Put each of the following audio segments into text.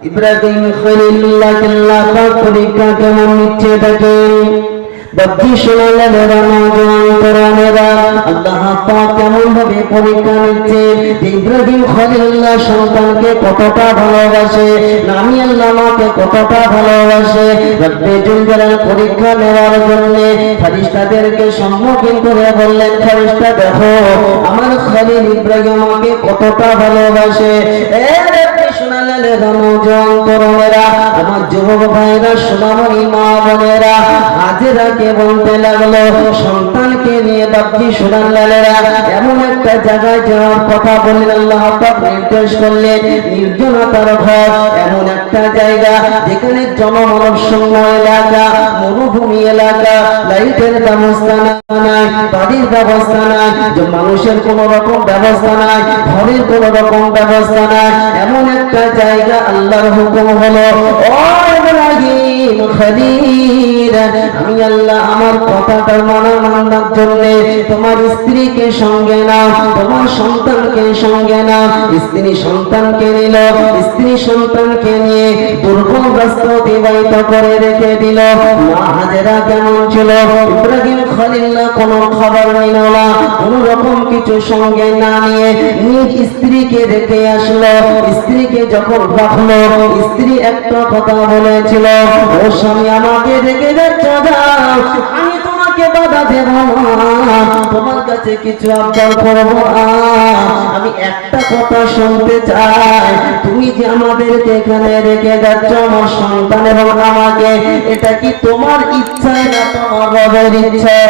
ইব্রাহিম খলিলুল্লাহ আল্লাহ পাক পরীক্ষা কেমন নিচ্ছে দেখেন। বাকি শোনালেন নওজোয়ান তরুণেরা আল্লাহ পাক কেমন ভাবে পরীক্ষা নিচ্ছে। ইব্রাহিম খলিলুল্লাহ সন্তানকে কতটা ভালোবাসে, আমি আল্লাহ মাকে কতটা ভালোবাসে। রব্বে জুল জালাল পরীক্ষা নেওয়ার জন্য ফেরেশতাদেরকে সম্মুখীন করে বললেন, ফেরেশতা দেখো আমার খলিল ইব্রাহিম আমাকে কতটা ভালোবাসে। শোনালেন নওজোয়ান তরুণেরা, আমার যুবক ভাইরা, সোনামণি মা বোনেরা, হাজেরাকে বলতে লাগলো সন্তানকে নিয়ে বাপজি শোনালেরা এমন একটা জায়গায় যাওয়ার কথা বললেন। আল্লাহ পাক নির্দেশ করলেন নির্জনতার ঘর, এমন একটা জায়গা যেখানে জনমানব শূন্য এলাকা, মরুভূমি এলাকা, লাইটের ব্যবস্থা নাই, বাড়ির ব্যবস্থা নাই, মানুষের কোন রকম ব্যবস্থা নাই, ঘরের কোন রকম ব্যবস্থা নাই, এমন একটা জায়গা। আল্লাহর হুকুম হলো, ও ইব্রাহিম খলিল, আমি আল্লাহ আমার কথাটা মানার জন্য তোমার স্ত্রীকে সঙ্গে নাও, তোমার সন্তানকে সঙ্গে নাও। স্ত্রী সন্তানকে নিল, স্ত্রী সন্তানকে নিয়ে দুর্গম রাস্তা অতিবাহিত করে রেখে দিল। মা হাজেরা কেমন ছিল, ইব্রাহিম খলিল কোনো খাবার নিল না, কোন রকম কিছু সঙ্গে না নিয়ে নিজ স্ত্রীকে রেখে আসলো। স্ত্রীকে যখন রাখলো, স্ত্রী একটা কথা বলেছিল, ও স্বামী আমাকে রেখে যাচ্ছ যাও, আমি তোমাকে বাধা দেব না, তোমার কাছে কিছু আবদার করব না, আমি একটা কথা শুনতে চাই, তুমি যে আমাদেরকে এখানে রেখে যাচ্ছ আমার সন্তান এবং আমাকে, এটা কি তোমার ইচ্ছায় না তোমার রবের ইচ্ছায়?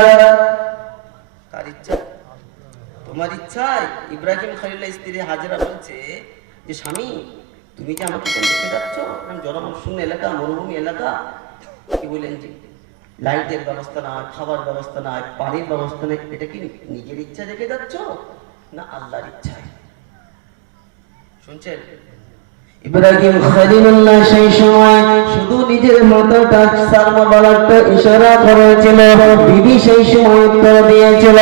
কার ইচ্ছা? তোমার ইচ্ছায়। ইব্রাহিম খলিলের স্ত্রী হাজেরা বলছে যে স্বামী তুমি যে আমাকে এখানে রেখে যাচ্ছ, জনশূন্য এলাকা, মরুভূমি এলাকা, কি বললেন যে লাইটের ব্যবস্থা নাই, খাবার ব্যবস্থা নাই, পানির ব্যবস্থা নেই, এটা কি নিজের ইচ্ছা রেখে যাচ্ছ না আল্লাহর ইচ্ছায়? শুনছেন? ইব্রাহিম খলিলুল্লাহ সেই সময় শুধু নিজের মাথাটা সারমা বালাটা ইশারা করেছিল, বিবি সেই সময় উত্তর দিয়েছিল,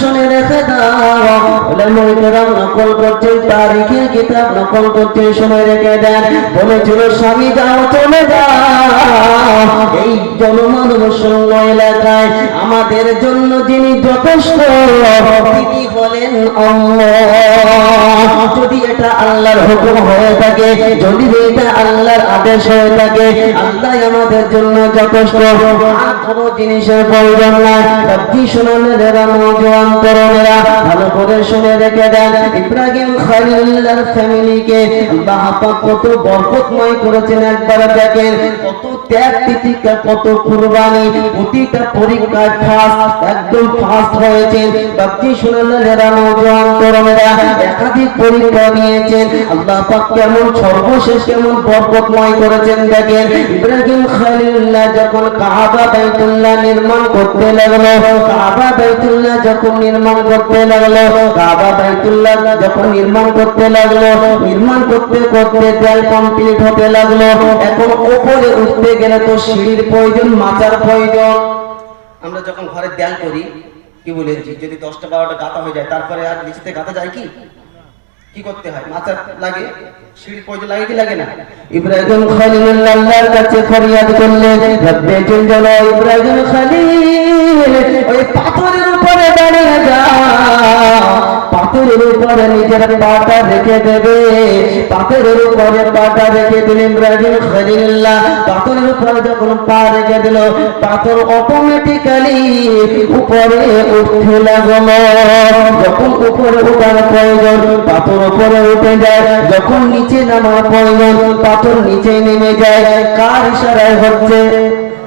শুনে রেখে দাও। উলামায়ে কেরাম নকল করছেন, তারিখের কিতাব নকল করছেন, শুনে রেখে দেন। বলেছিল স্বামী যাও, চলে যাও, এই জনমানব শূন্য এলাকায় আমাদের জন্য যিনি যথেষ্ট তিনি হলেন আল্লাহ। যদি এটা আল্লাহর হুকুম হয়ে থাকে, যদি এটা আল্লাহর আদেশ হয়ে থাকে, আল্লাহ আমাদের জন্য যথেষ্ট, আর কোনো জিনিসের প্রয়োজন নাই। বাকি শোনালেন নওজোয়ান তরুণেরা, ভালো করে শুনে রেখে দেন। ইব্রাহিম খলিলুল্লাহর ফ্যামিলিকে আল্লাহ পাক কত বরকতময় করেছেন একবার দেখেন, কত ত্যাগ তিতিক্ষা, কত কুরবানি, প্রতিটা পরীক্ষায় ফার্স্ট, একদম ফার্স্ট হয়েছেন। বাকি শোনালেন নওজোয়ান তরুণেরা একাধিক পরীক্ষা নিয়েছেন। আল্লাহ পাক কেমন সর্বশেষ কেমন বরকতময় করেছেন দেখেন। ইব্রাহিম খলিলুল্লাহ যখন কাবা বাইতুল্লাহ নির্মাণ করতে লাগলো, কাবা বাইতুল্লাহ যখন নির্মাণ করতে লাগলো, কাবা বাইতুল্লাহ যখন নির্মাণ করতে লাগলো, নির্মাণ করতে করতে দেয়াল কমপ্লিট হতে লাগলো। এখন উপরে উঠতে গেলে তো সিঁড়ির প্রয়োজন, মাচার প্রয়োজন। আমরা যখন ঘরে দেয়াল করি কি বলেছি, যদি 10টা 12টা গাঁথা হয়ে যায় তারপরে আর নিচে গাঁথা যায় কি? কি করতে হয়? মাচার লাগে, সিঁড়ির প্রয়োজন লাগে কি লাগে না? ইব্রাহিম খলিলুল্লাহ আল্লাহর কাছে ফরিয়াদ করলেন, রব্বে জুল জালাল, ইব্রাহিম খলিল ওই পাথরের উপরে দাঁড়িয়ে যাও, পাথরের উপরে নিজের পাটা রেখে দেবে। পাথরের উপরে পাটা রেখে দিল ইব্রাহিম খলিলুল্লাহ। পাথরের উপরে যখন পা রেখে দিল, পাথর অটোমেটিক্যালি উপরে উঠতে লাগলো। যখন উপরে ওঠার প্রয়োজন পাথর উপরে উঠে যায়, যখন নিচে নামার প্রয়োজন পাথর নিচে নেমে যায়। কার ইশারায় হচ্ছে?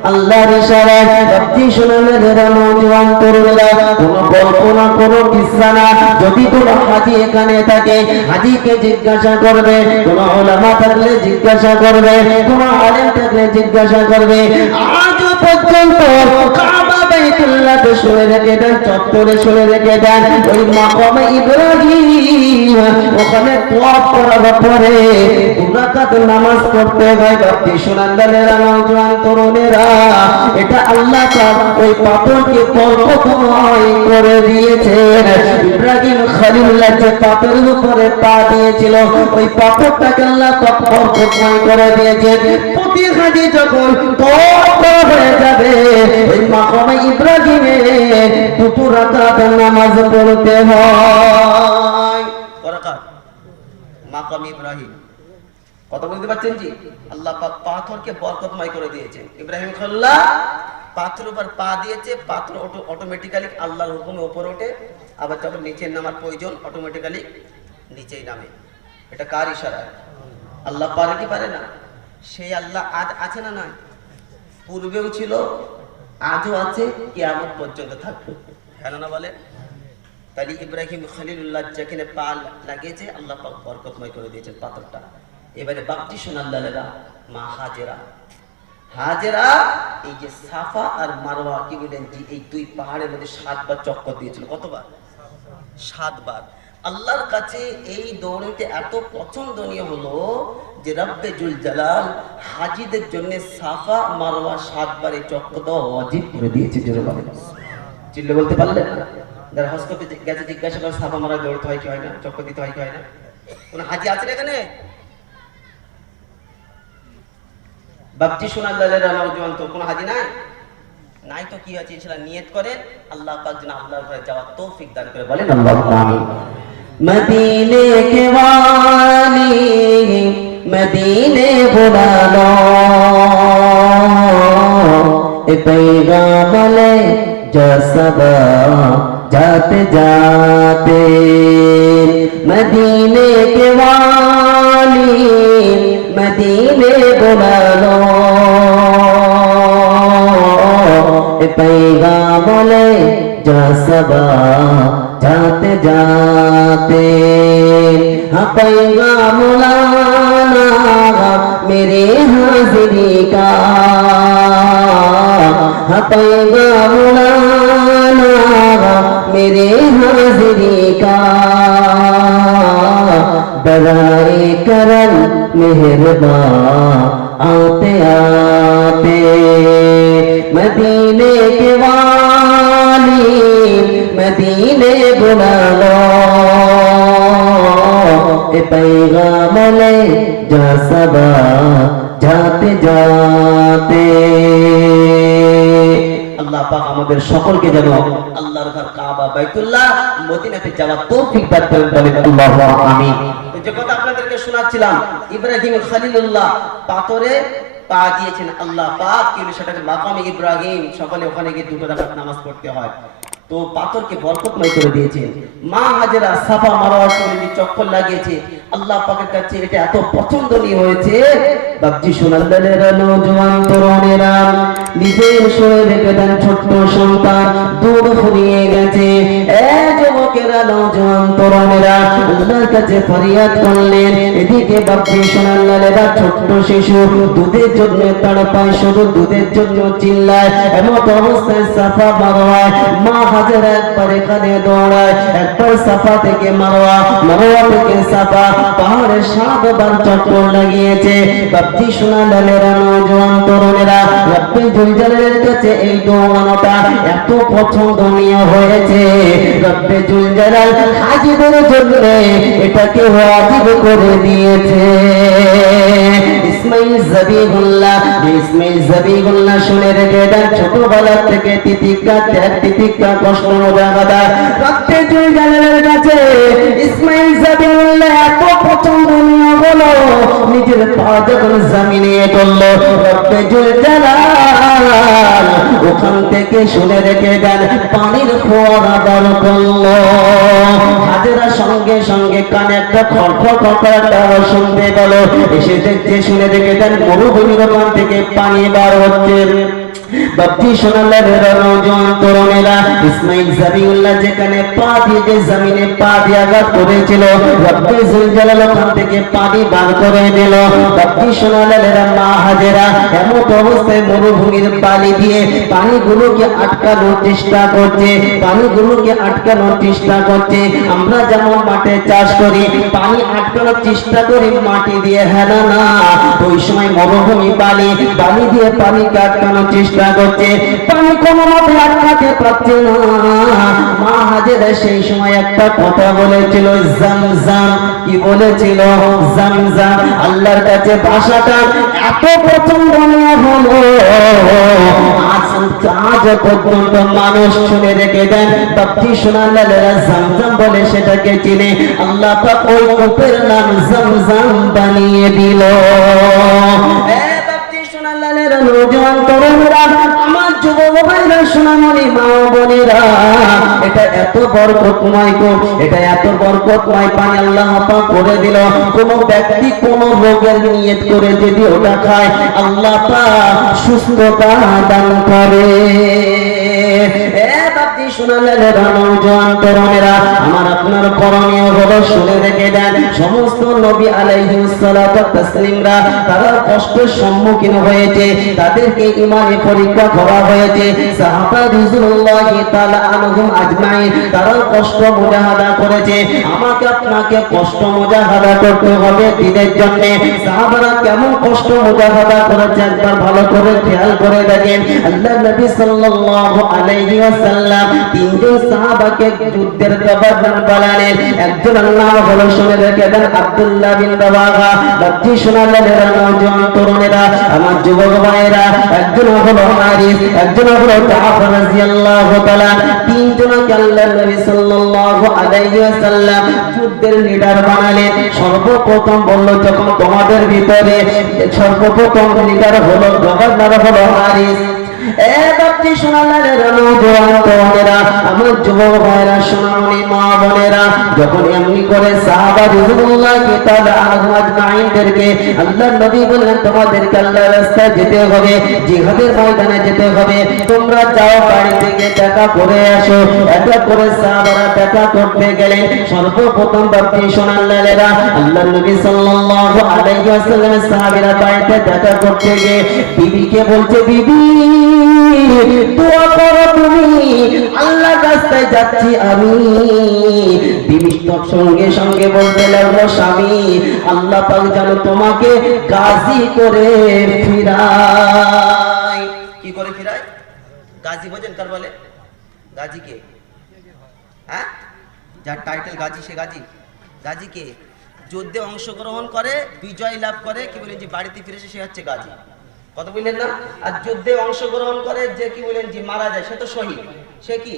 আল্লাহর ইশারায়। বাকি শোনালেন নওজোয়ান তরুণেরা, কোনো কল্পনা, কোনো কিসসা না। যদি কোনো হাজী এখানে থাকে, হাজীকে জিজ্ঞাসা করবে, কোনো উলামা থাকলে জিজ্ঞাসা করবে, কোনো আলেম থাকলে জিজ্ঞাসা করবে। আজ পর্যন্ত কাবা বাইতুল্লাহকে শুনে রেখে দেন, চত্বরে শুনে রেখে দেন, ওই মাকামে ইব্রাহিম ওখানে তোয়াফ করার পরে রাকাত নামাজ পড়তে হয়। বাপজি সোনান্দালেরা নওজোয়ান তরুণেরা, এটা আল্লাহ পাক ওই পাথরকে বরকতময় করে দিয়েছেন। ইব্রাহিম খলিলুল্লাহ যে পাথরের উপরে পা দিয়েছিল, ওই পাথরটাকে আল্লাহ পাক বরকতময় করে দিয়েছেন। প্রতি হাজি যখন তওবা হয়ে যাবে, ওই মাকামে ইব্রাহিমে 2 রাকাত নামাজ পড়তে হয়। রাকাত মাকাম ইব্রাহিম, কথা বলতে পারছেন জি? আল্লাহ পাক পাথরকে বরকতময় করে দিয়েছেন। ইব্রাহিম খলিলুল্লাহ পাথরের উপর পা দিয়েছে, পাথর অটোমেটিক্যালি আল্লাহর হুকুমে উপরে ওঠে, আবার যখন নিচে নামার প্রয়োজন অটোমেটিক্যালি নিচেই নামে। এটা কার ইশারা? আল্লাহ পারে কি পারে না? সেই আল্লাহ আজ আছে না নাই? পূর্বেও ছিল, আজও আছে, কিয়ামত পর্যন্ত থাকবে। কেন না বলে? তাহলে ইব্রাহিম খলিলুল্লাহ যেখানে পা লাগিয়েছে আল্লাহ পাক বরকতময় করে দিয়েছেন পাথরটা। এবারে বাপজি সোনাল্লালেরা, মা হাজেরা এই যে সাফা আর মারওয়া কি বলেন জি, এই 2 পাহাড়ের মধ্যে 7 বার চক্কর দিয়েছিল। কতবার? 7 বার। আল্লাহর কাছে এই দৌড়তে এত পছন্দনীয় হলো যে রব্বে জুল জালাল হাজিদের জন্য সাফা মারওয়া 7 বার এই চক্কর দেওয়া ওয়াজিব করে দিয়েছে। জোরে বলেন, চিল্লে বলতে পারলেন? যারা হজ করতে গেছে জিজ্ঞাসা করে সাফা মারা দৌড়তে হয় কি হয় না, চক্কর দিতে হয় কি হয় না? কোন হাজি আছেন এখানে? বাপজি সোনাল্লালেরা নওজোয়ান তো কোন হাজি নাই? নাই তো কি আছে? ইনশাআল্লাহ নিয়ত করেন, আল্লাহ পাক যেন আল্লাহর ঘরে যাওয়ার তৌফিক দান করে। বলেন আল্লাহুম্মা আমিন। মদিনে কে ওয়ালি মদিনে বুলা লো, এ पैगाम ले जो सबा जाते जाते, मदीने के वाली मदीने बुला लो, ए पैगाम ले जो सबा जाते जाते, हाँ पैगाम लाना मेरे हाजिरी का, हाँ पैगाम लाना मेरे हाजिरी का, बराए करम मेहरबान आते आते, मदीने के वाली मदीने बुला लो, ए पैगाम ले जा सबा जाते जाते। আল্লাহ পাক আমাদের সকলকে যেন আল্লাহর ঘর কাবা বাইতুল্লাহ মদিনাতে যাওয়ার তৌফিক দান করেন। বলেন আল্লাহুম্মা আমিন। যে কথা আপনাদেরকে শোনাচ্ছিলাম, ইব্রাহিম খলিলুল্লাহ পাথরে পা দিয়েছেন, আল্লাহ পাক কিন্তু সেটাকে মাকামে ইব্রাহিম, সকালে ওখানে গিয়ে 2 রাকাত নামাজ পড়তে হয়, তো পাথরকে বরকতময় করে দিয়েছেন। মা হাজেরা সাফা মারওয়া করে চক্কর লাগিয়েছে, আল্লাহ পাকের কাছে এটা এত পছন্দনীয় হয়েছে। বাপজি সোনাল্লালেরা নওজোয়ান তরুণেরা নিজের শরীরে রেখে দেন ছোট্ট সন্তান দৌড় ফুরিয়ে গেছে। এ যুবকেরা নওজোয়ান তরুণেরা আল্লাহর কাছে ফরিয়াদ করলেন। এদিকে বাপজি সোনাল্লালেরা ছোট্ট শিশু দুধের জন্য তড়পায়, শুধু দুধের জন্য চিল্লায়। এমত অবস্থায় সাফা মারওয়ায় মা হাজেরা একবার এখানে দৌড়ায়, একবার সাফা থেকে মারওয়া, মারওয়া থেকে সাফা, পাহাড়ে 7 বার চক্কর লাগিয়েছে। বাপজি সোনাল্লালেরা নওজোয়ান তরুণেরা রব্বে জুল জালালের কাছে এই দৌড়ানোটা এত পছন্দনীয় হয়েছে, রব্বে জুল জালাল হাজিদের জন্য এটাকে ওয়াজিব করে দিয়েছে। ইসমাইল জাবিহুল্লাহ শুনে রেখে দেন, ছোটবেলা থেকে তিতিক্ষা ত্যাগ, তিতিক্ষা কষ্ট মোজাগাদা রব্বে জুল জালালের কাছে ইসমাইল জাবিহুল্লাহ এত পছন্দনীয় হলো, নিজের পা যখন জমিনে করলো রব্বে জুল জালাল ওখান থেকে শুনে রেখে দেন পানির ফোয়ারা বার করলো। হাজেরা সঙ্গে সঙ্গে কানে একটা খড়খড় একটা শুনতে পেল, এসে দেখছে, শুনে রেখে দেন মরুভূমির ওখান থেকে পানি বার হচ্ছে। বাপজি শোনালেন নওজোয়ান তরুণেরা, ইসমাইল জাবিউল্লাহ যেখানে পা দিয়ে যে জমিনে পা দিয়ে আঘাত করেছিল, রব্বে জুল জালাল ওখান থেকে পানি বার করে দিল। বাপজি শোনালেন মা হাজেরা এমন অবস্থায় মরুভূমির বালি দিয়ে পানিগুলোকে আটকানোর চেষ্টা করছে, পানিগুলোকে আটকানোর চেষ্টা করছে। আমরা যেমন মাঠে চাষ করি, পানি আটকানোর চেষ্টা করি মাটি দিয়ে, হ্যাঁ না? ওই সময় মরুভূমি বালি দিয়ে পানিকে আটকানোর চেষ্টা করছে, পানি কোনো মতে আটকাতে পারছে না। মা হাজেরা সেই সময় একটা কথা বলেছিল, জামজাম। কি বলেছিল? জামজাম। আল্লাহর কাছে ভাষাটা এত পছন্দনীয় হলো, আজ পর্যন্ত মানুষ শুনে রেখে দেন। বাপজি শোনালেন জামজাম বলে সেটাকে চিনে, আল্লাহ পাক ওই কূপের নাম জামজাম বানিয়ে দিল। নওজোয়ান তরুণরা, আমার যুবক ভাইরা, সোনামণি মা বোনেরা, এটা এত বরকতময় কূপ, এটা এত বরকতময় পানি আল্লাহ পাক করে দিল। কোন ব্যক্তি কোন রোগের নিয়ত করে যদি ওটা খায়, আল্লাহ পাক সুস্থতা দান করে। আমার আপনার করণীয় হলো, শুনে রেখে দেন, সমস্ত নবী আলাইহিস সালাতু ওয়াস তাসলিমরা তারা কষ্টের সম্মুখীন হয়েছে, তাদেরকে ঈমানে পরীক্ষা করা হয়েছে। সাহাবা রাসূলুল্লাহি তাআলা আনহুম আজমাইন তারা কষ্ট মুজাহাদা করেছে। আমাকে আপনাকে কষ্ট মুজাহাদা করতে হবে দ্বীনের জন্য। সাহাবারা কেমন কষ্ট মুজাহাদা করেছে একবার ভালো করে খেয়াল করে দেখেন। আল্লাহর নবী সাল্লাল্লাহু আলাইহি ওয়াসাল্লাম তিনজন সাহাবাকে যুদ্ধের গভর্নর বানালেন। একজনের নাম হলো, শুনে রেখে দেন, আব্দুল্লাহ বিন রাওয়াহা। বাপজি শোনালেন নওজোয়ান তরুণেরা, আমার যুবক ভাইয়েরা, একজন হলো হারিস, একজন হলো জাফর রাদিয়াল্লাহু তাআলা। তিনজনকে আল্লাহর নবী সাল্লাল্লাহু আলাইহি ওয়াসাল্লাম যুদ্ধের লিডার বানালেন। সর্বপ্রথম বলল, যখন তোমাদের ভিতরে সর্বপ্রথম লিডার হলো, গভর্নর হলো হারিস। বাপজি শোনালেন নওজোয়ান তরুণেরা, আমার যুবক ভাইরা, সোনামণি মা বোনেরা, যখন এমনি করে সাহাবা রাসূলুল্লাহি তাআলা আজমাইনদেরকে আল্লাহর নবী বললেন, তোমাদেরকে আল্লাহর রাস্তায় যেতে হবে, জিহাদের ময়দানে যেতে হবে, তোমরা যাও বাড়ি থেকে দেখা করে আসো। এটা করে সাহাবারা দেখা করতে গেলেন। সর্বপ্রথম বাপজি শোনালেন আল্লাহর নবী সাল্লাল্লাহু আলাইহি ওয়াসাল্লামের সাহাবীরা বাড়িতে দেখা করতে গিয়ে বিবিকে বলছে, বিবি দোয়া করো তুমি, আল্লাহর রাস্তায় যাচ্ছি আমি। বিবি সঙ্গে সঙ্গে বলতে লাগলো, স্বামী আল্লাহ পাক যেন তোমাকে গাজী করে ফিরায়। কি করে ফিরায়? গাজী বোঝেন কার বলে? গাজী কে? হ্যাঁ, যার টাইটেল গাজী সে গাজী। গাজী কে? যুদ্ধে অংশগ্রহণ করে, বিজয় লাভ করে, কি বলেন যে বাড়িতে ফিরে সে হচ্ছে গাজী। কত বললেন না? আর যুদ্ধে অংশগ্রহণ করে যে কি বলেন যে মারা যায়, সে তো শহীদ। সে কি?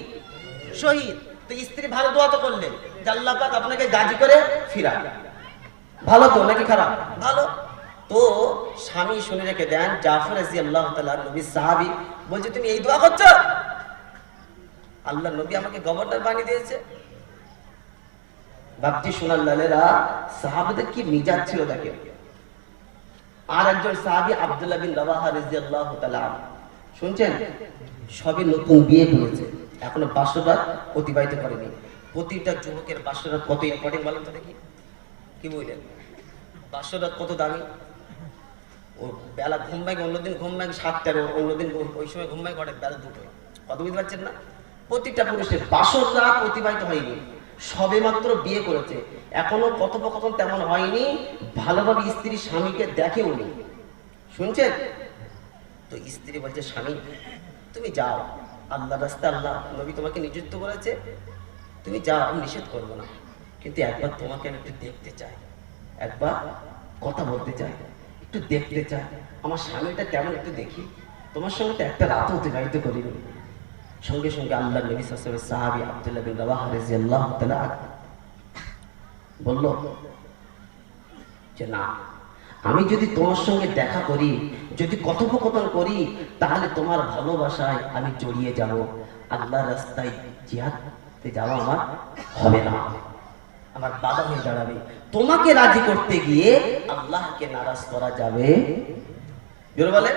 শহীদ। তো স্ত্রী ভালো দোয়া তো করলেন যে আল্লাহ পাক আপনাকে গাজী করে ফিরায়। ভালো তো নাকি খারাপ? ভালো। তো স্বামী শুনে রেখে দেন, জাফর রাদিয়াল্লাহু তাআলা নবী সাহাবী বলছে, তুমি এই দোয়া করছো? আল্লাহ নবী আমাকে গভর্নর বানিয়ে দিয়েছে। বাপজি শোনালেরা, সাহাবাদের কি মিজাজ ছিল দেখেন। আর একজন সাহাবী আব্দুল্লাহ বিন রাওয়াহা রাদিয়াল্লাহু তাআলা, শুনছেন? সবে নতুন বিয়ে করেছে, এখনো বাসরাত অতিবাহিত করেনি। প্রতিটা যুবকের বাসরাত কত ইম্পর্টেন্ট বলেন তো দেখি। কি বললেন? বাসরাত কত দামি। ও বেলা ঘুম ভাঙে, অন্যদিন ঘুম ভাঙে 7টার, অন্যদিন ওই সময় ঘুম ভাঙে বেলা 2টোয়। কত বুঝতে পারছেন না? প্রতিটা পুরুষের বাসরাত অতিবাহিত হয়নি, সবে মাত্র বিয়ে করেছে, এখনো কথোপকথন তেমন হয়নি, ভালোভাবে স্ত্রী স্বামীকে দেখেও নি। শুনছেন? তো স্ত্রী বলছে, স্বামী তুমি যাও, আল্লাহ রাস্তায় আল্লাহ নবী তোমাকে নিযুক্ত করেছে, তুমি যাও, আমি নিষেধ করবো না, কিন্তু একবার তোমাকে আমি একটু দেখতে চাই, একবার কথা বলতে চাই, একটু দেখতে চাই, আমার স্বামীটা কেমন একটু দেখি, তোমার সঙ্গে তো একটা রাত অতিবাহিত করিনি। সঙ্গে সঙ্গে আল্লাহ নবী সাল্লাল্লাহু আলাইহি ওয়াসাল্লাম সাহাবী আব্দুল্লাহ বিন রাওয়াহা রাদিয়াল্লাহু তাআলা বলল যে না, আমি যদি তোমার সঙ্গে দেখা করি, যদি কথোপকথন করি, তাহলে তোমার ভালোবাসায় আমি জড়িয়ে যাব, আল্লাহর রাস্তায় জিহাদে যাওয়া আমার হবে না, আমার বাধা হয়ে দাঁড়াবে। তোমাকে রাজি করতে গিয়ে আল্লাহকে নারাজ করা যাবে। জোরে বলে।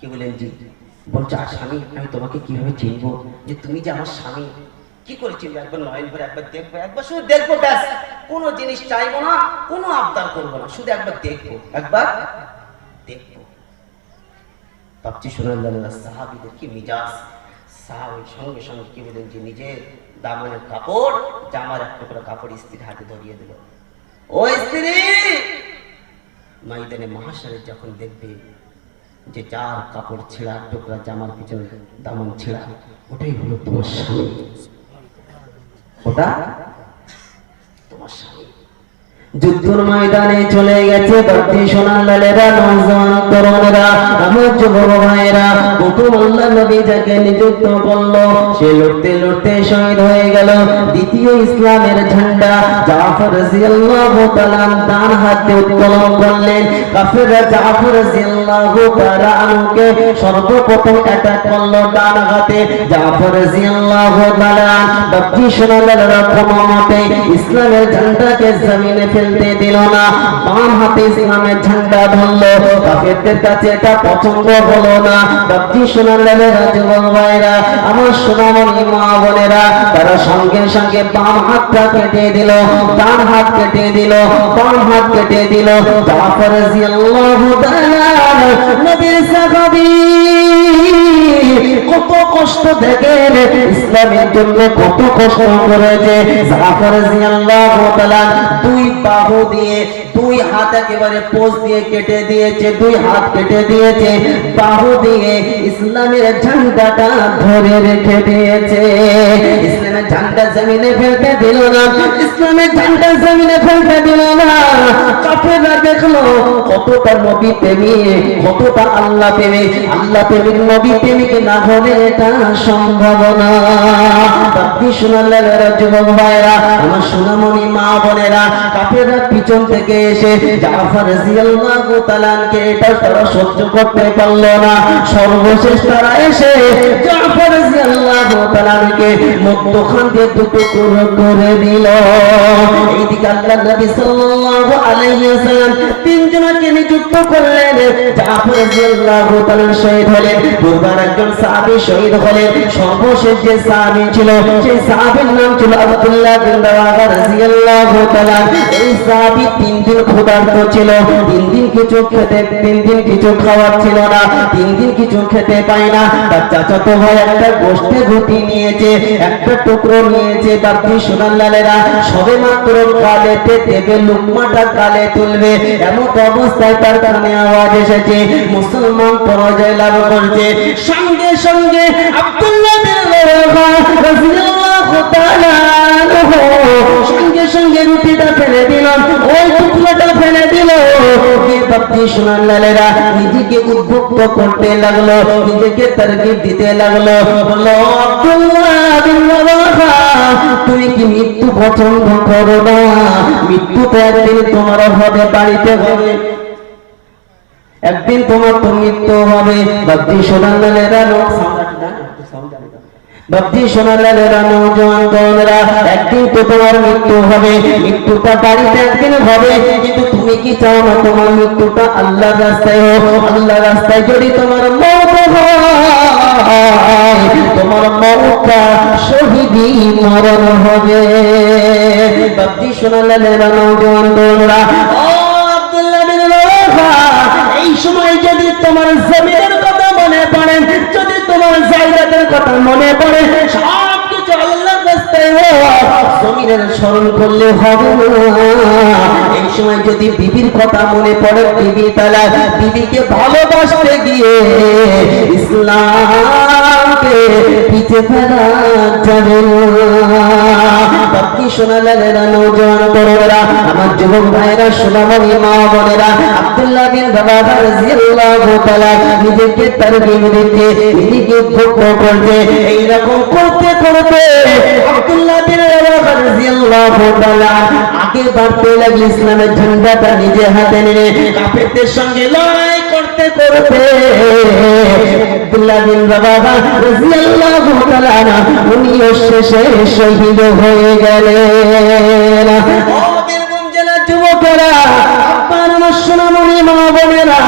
কি বলেন জি? বলছে স্বামী আমি তোমাকে কিভাবে চিনবো যে তুমি যে আমার স্বামী? কি করে চিনবো? একবার নয়ন ভরে একবার দেখবো, একবার শুধু দেখবো, ব্যাস। কোনো জিনিস চাইবো না, কোনো আবদার করবো না, শুধু একবার দেখবো, একবার দেখবো। ভাবছি সুনাল্লাহ সাহাবীদের কি মিজাজ। সাহাবী সঙ্গে সঙ্গে কি বলেন যে নিজের দামানের কাপড়, জামার এক টুকরা কাপড় স্ত্রীর হাতে ধরিয়ে দিল। ও স্ত্রী, ময়দানে মাহশারে যখন দেখবে যে যার কাপড় ছেঁড়া, টুকরা জামার পিছনে দামান ছেঁড়া, ওটাই হলো তোমার স্বামী, ওটা তোমার স্বামী। যুদ্ধের ময়দানে চলে গেছে বাদ্দি সোনার লালেরা, নওজোয়ান তরুণেরা, আমার যুবক ভাইয়েরা। প্রথম আল্লাহ নবী যাকে নিযুক্ত করলো সে লড়তে লড়তে শহীদ হয়ে গেল। দ্বিতীয় ইসলামের ঝান্ডা জাফর রাদিয়াল্লাহু তাআলা ডান হাতে উত্তোলন করলেন। কাফেররা জাফর রাদিয়াল্লাহু তাআলা আনহুকে সর্বপ্রথম অ্যাটাক করলো ডান হাতে। জাফর রাদিয়াল্লাহু তাআলা বাদ্দি সোনার লালেরা কোনো মতে ইসলামের ঝান্ডাকে জমিনে ফেলতে দিল না, বাম হাতে ইসলামের ঝান্ডা ধরলো। কাফেরদের কাছে এটা পছন্দ হলো না। বাদ্দি সোনার লালেরা, যুবক ভাইরা, আমার সোনামণি মা বোনেরা, তারা সঙ্গে সঙ্গে বাম হাতটা কেটে দিল, ডান হাত কেটে দিল, বাম হাত কেটে দিল। জাফর রাদিয়াল্লাহু তাআলা নবীর সাহাবী কত কষ্ট দেখেন, ইসলামের জন্য কত কষ্ট করেছে। জাফর রাদিয়াল্লাহু তাআলা দুই বাহু দিয়ে, দুই হাত একেবারে পোজ দিয়ে কেটে দিয়েছে, দুই হাত কেটে দিয়েছে, বাহু দিয়ে ইসলামের ঝান্ডাটা ধরে রেখে দিয়েছে। ইসলামের ঝান্ডা জমিনে ফেলতে দিল না, ইসলামের ঝান্ডা জমিনে ফেলতে দিল না। কাফেররা দেখলো কতটা নবী প্রেমিক, কতটা আল্লাহ প্রেমিক। আল্লাহ প্রেমিক নবী প্রেমিক না হলে এটা সম্ভব না। বাদ্দি সোনার লালেরা, যুবক ভাইরা, আমার সোনামণি মা বোনেরা, কাফেররা পিছন থেকে এসে জাফর রাদিয়াল্লাহু তাআলাকে এটা তারা সহ্য করতে পারলো না। সর্বশেষ তারা এসে জাফর রাদিয়াল্লাহু তাআলাকে মধ্যখান দিয়ে দুটো করে দিল। এইদিকে আল্লাহ নবী সাল্লাল্লাহু আলাইহি ওয়াসাল্লাম তিনজনকে নিযুক্ত করলেন। জাফর রাদিয়াল্লাহু তাআলা শহীদ হলেন, পূর্বার একজন সাহাবী শহীদ হলেন। সর্বশেষ যে সাহাবী ছিল সেই সাহাবীর নাম ছিল আব্দুল্লাহ বিন রাওয়াহা রাদিয়াল্লাহু তাআলা। এই সাহাবী 3 দিন ক্ষুধার্ত ছিল, 3 দিন কিছু খেতে, 3 দিন কিছু খাওয়ার ছিল না, 3 দিন কিছু খেতে পায় না। তার চাচাতো ভাই একটা গোশতে গুটি নিয়েছে, একটা টুকরো নিয়েছে। বাদ্দি সোনার লালেরা সবে মাত্র গালেতে দেবে, লুকমাটা গালে তুলবে, এমন অবস্থায় তার কানে আওয়াজ এসেছে মুসলমান পরাজয় লাভ করছে। সঙ্গে সঙ্গে আব্দুল্লাহ বিন রাওয়াহা রাদিয়াল্লাহু তাআলা সঙ্গে সঙ্গে রুটিটা ফেলে দিল, ওই টুকরোটা ফেলে দিল। বাদ্দি সোনার লালেরা নিজেকে উদ্বুদ্ধ করতে লাগলো, নিজেকে তারগিব দিতে লাগলো। বললো, আব্দুল্লাহ বিন রাওয়াহা, তুমি কি মৃত্যু পছন্দ করো না? মৃত্যু তো একদিন তোমার হবে, বাড়িতে হবে, একদিন তোমার তো মৃত্যু হবে। বাদ্দি সোনার লালেরা, বাদ্দি সোনার লালেরা, নওজোয়ান তরুণেরা, একদিন তো তোমার মৃত্যু হবে, মৃত্যুটা বাড়িতে একদিন হবে। কিন্তু তুমি কি চাও না তোমার মৃত্যুটা আল্লাহর রাস্তায় হোক? আল্লাহর রাস্তায় যদি তোমার মওত হয়, তোমার মওতটা শহীদি মরণ হবে। বাদ্দি সোনার লালেরা, নওজোয়ান তরুণেরা, ও আব্দুল্লাহ বিন রাওয়াহা, এই সময় যদি তোমার জমিনের কথা মনে পড়ে, যদি তোমার জায়গাটার কথা মনে পড়ে, সব কিছু আল্লাহর রাস্তায় জমিনের স্মরণ করলে হবে না। এই সময় যদি বিবির কথা মনে পড়ে, বিবি তালা, বিবিকে ভালোবাসতে গিয়ে ইসলামকে পিছে ফেলা যাবে না। বাদ্দি সোনার লালেরা, নওজোয়ান তরুণেরা, আমার যুবক ভাইরা, সোনামণি মা বোনেরা, আব্দুল্লাহ বিন রাওয়াহা রাদিয়াল্লাহু তাআলা নিজেকে তারগিব দিতে, নিজেকে উদ্বুদ্ধ করতে। এইরকম করতে করতে আব্দুল্লাহ বিন রাওয়াহা রাদিয়াল্লাহু তাআলা আগে বাড়তে লাগলেন। ইসলামের ঝান্ডাটা নিজে হাতে নিয়ে কাফেরদের সঙ্গে লড়াই করতে করতে আব্দুল্লাহ বিন রাওয়াহা রাদিয়াল্লাহু তাআলা উনিও শেষে শহীদ হয়ে গেলেন। ও বীরভূম জেলার যুবকেরা, আপনার আমার সোনামণি মা বোনেরা,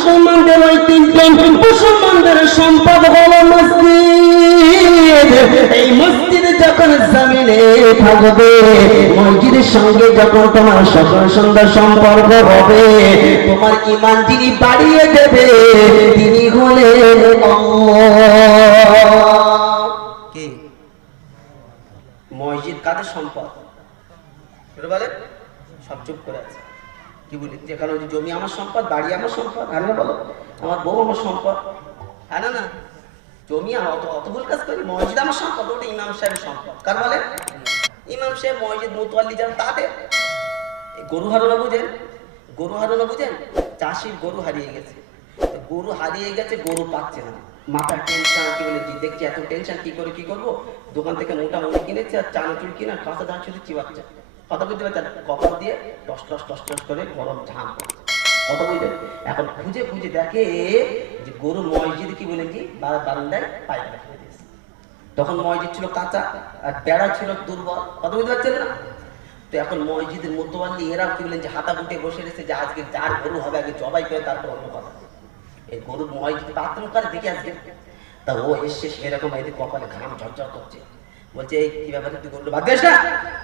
মুসলমানদের ঐতিহ্য, মুসলমানদের সম্পদ হলো মসজিদ। এই মসজিদ যখন জমিনে থাকবে, মসজিদের সঙ্গে যখন তোমার সকাল সন্ধ্যা সম্পর্ক হবে, তোমার ঈমান যিনি বাড়িয়ে দেবে তিনি হলেন আল্লাহ। কে? মসজিদ কাদের সম্পদ? বলে সব চুপ করে আছে। কি বলি? যেখানে জমি আমার সম্পদ, বাড়ি আমার সম্পদ, হ্যাঁ না বলো? আমার বউ আমার সম্পদ, হ্যাঁ না? জমি অত ভুল কাজ করি। মসজিদ আমার সম্পদ, ওটা ইমাম সাহেবের সম্পদ। কার বলে? ইমাম সাহেব, মসজিদ মুতওয়াল্লি যারা তাদের। গরু হারানো বুঝেন? গরু হারানো বুঝেন? চাষির গরু হারিয়ে গেছে, গরু হারিয়ে গেছে, গরু পাচ্ছে না, মাথার টেনশন। কি বলে? দেখছি এত টেনশন, কি করে কি করবো? দোকান থেকে মোটা মুড়ি কিনেছে আর চানাচুর কিনে কাঁচা ধান শুধু চিবাচ্ছে। কথা বুঝতে পারছেন? কপাল দিয়ে টস টস টস টস করে গরম ঝাম করছে। কথা বুঝলেন? এখন খুঁজে খুঁজে দেখে যে গরু মসজিদে কি বলেন কি বারান্দায় পায়খানা করে দিয়েছে। তখন মসজিদ ছিল কাঁচা আর বেড়া ছিল দুর্বল। কথা বুঝতে পারছেন না? তো এখন মসজিদের মোতওয়াল্লি এরা কি বলেন যে হাতা গুটে বসে রয়েছে যে আজকে যার গরু হবে আগে জবাই করে তারপর অন্য কথা। এই গরু মসজিদ বাথরুম করে দেখি আজকে। তা ও এসছে সেরকম এদের কপালে ঘাম ঝরঝর করছে। বলছে এই কি ব্যাপারে, তুই গরুটা বাদ দিস না?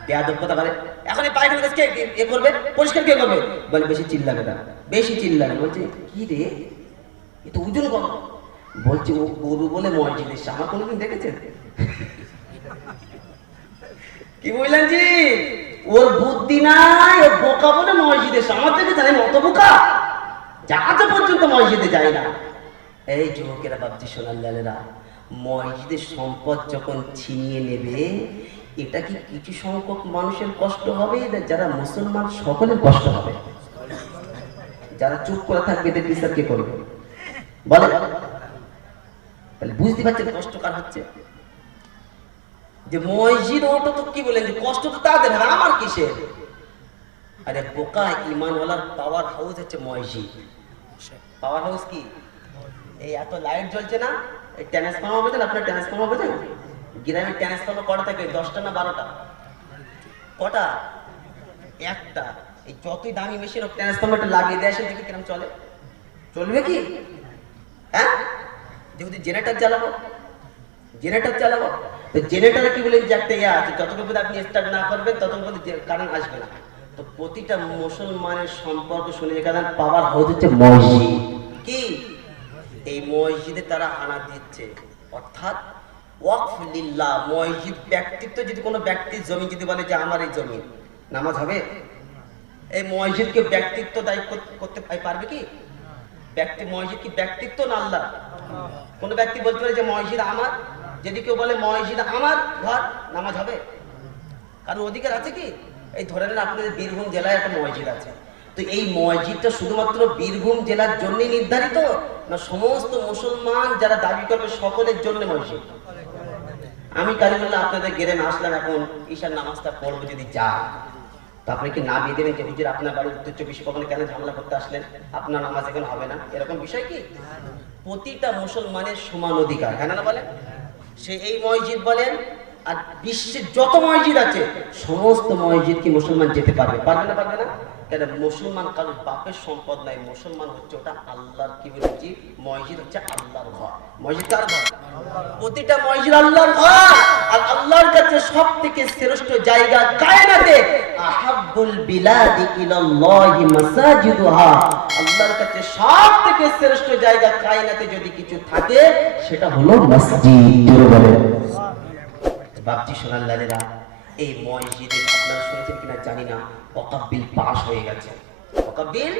বেয়াদব কথা বলে। এখন এই পায়খানা কে এ করবে? পরিষ্কার কে করবে? বলে বেশি চিল্লাবে না, বেশি চিল্লাবে। বলছে কি রে, এ তো ওজন কম। বলছে ও গরু বলে মসজিদ এসছে। আমার কোনোদিন দেখেছেন? কি বললেন জি? ওর বুদ্ধি নাই, ও বোকা বলে মসজিদে এসছে। আমার থেকে জানেন অত বোকা, যা পর্যন্ত মসজিদে যায় না। এই যুবকেরা, বাপজি সোনার লালেরা, মসজিদের সম্পদ যখন ছিনিয়ে নেবে, এটা কি কিছু সংখ্যক মানুষের কষ্ট হবে? যারা মুসলমান সকলের কষ্ট হবে। যারা চুপ করে থাকবে এদের বিচার কে করবে? বলে তাহলে বুঝতে পারছেন কষ্ট কার হচ্ছে? যে মসজিদ ওটা তো কি বলেন যে কষ্ট তো তাদের হবে, আমার কিসের? আরে বোকা, ঈমানওয়ালার পাওয়ার হাউস হচ্ছে মসজিদ। পাওয়ার হাউস কি? এই এত লাইট জ্বলছে না, এই ট্রান্সফর্মার বোঝেন? আপনার ট্রান্সফর্মার বোঝেন? গ্রামের ট্রান্সফর্মার কটা থাকে? 10টা না 12টা? কটা? একটা। এই যতই দামি মেশিন হোক ট্রান্সফর্মারটা লাগিয়ে দেয়, দেখি কিরম চলে? চলবে কি? হ্যাঁ, যেহেতু জেনারেটর চালাবো, জেনারেটর চালাবো তো জেনারেটরে কি বলেন যে একটা ইয়ে আছে, যতক্ষণ পর্যন্ত আপনি স্টার্ট না করবেন ততক্ষণ পর্যন্ত কারেন্ট আসবে না। তো প্রতিটা মুসলমানের সম্পর্ক শুনে এখানে পাওয়ার হাউস হচ্ছে মসজিদ। কি? এই মসজিদে তারা হানা দিচ্ছে, অর্থাৎ ওয়াকফ লিল্লাহ। মসজিদ ব্যক্তিত্ব, যদি কোনো ব্যক্তির জমি যদি বলে যে আমার এই জমি, নামাজ হবে? এই মসজিদকে ব্যক্তিত্ব দায়িত্ব করতে পারবে কি? ব্যক্তি মসজিদ কি ব্যক্তিত্ব না আল্লাহ? কোন ব্যক্তি বলতে পারে যে মসজিদ আমার? যদি কেউ বলে মসজিদ আমার ঘর, নামাজ হবে? কারণ অধিকার আছে কি? এই ধরে নেন আপনাদের বীরভূম জেলায় একটা মসজিদ আছে, তো এই মসজিদটা শুধুমাত্র বীরভূম জেলার জন্য নির্ধারিত না সমস্ত মুসলমান যারা দাবি করবে সকলের জন্য মসজিদ? আমি কালিমুল্লাহ আপনাদের গ্রামে আসলাম, এখন ঈশার নামাজটা পড়বো, যদি যাই তো আপনি কি না দিয়ে দেবেন যে হুজুর আপনার বাড়ির উত্তর 24 পরগনায় কেন ঝামেলা করতে আসলেন, আপনার নামাজ এখানে হবে না? এরকম বিষয় কি? প্রতিটা মুসলমানের সমান অধিকার, হ্যাঁ না বলেন? সে এই মসজিদ বলেন আর বিশ্বের যত মসজিদ আছে সমস্ত মসজিদ কি মুসলমান যেতে পারবে? পারবে না? পারবে না কেন? মুসলমান কারোর বাপের সম্পদ নাই, মুসলমান হচ্ছে ওটা আল্লাহর। কি বলেছি? মসজিদ হচ্ছে আল্লাহর ঘর। মসজিদ কার ঘর? প্রতিটা মসজিদ আল্লাহর ঘর। আর আল্লাহর কাছে সবথেকে শ্রেষ্ঠ জায়গা কায়নাতে আহাব্বুল বিলাদি ইলাল্লাহি মাসাজিদুহা। আল্লাহর কাছে সবথেকে শ্রেষ্ঠ জায়গা কায়নাতে যদি কিছু থাকে সেটা হলো মসজিদ। বাপজি সোনার লালেরা, এই মসজিদে আপনারা শুনেছেন কিনা জানি না, ওয়াকফ বিল পাস হয়ে গেছে। ওয়াকফ বিল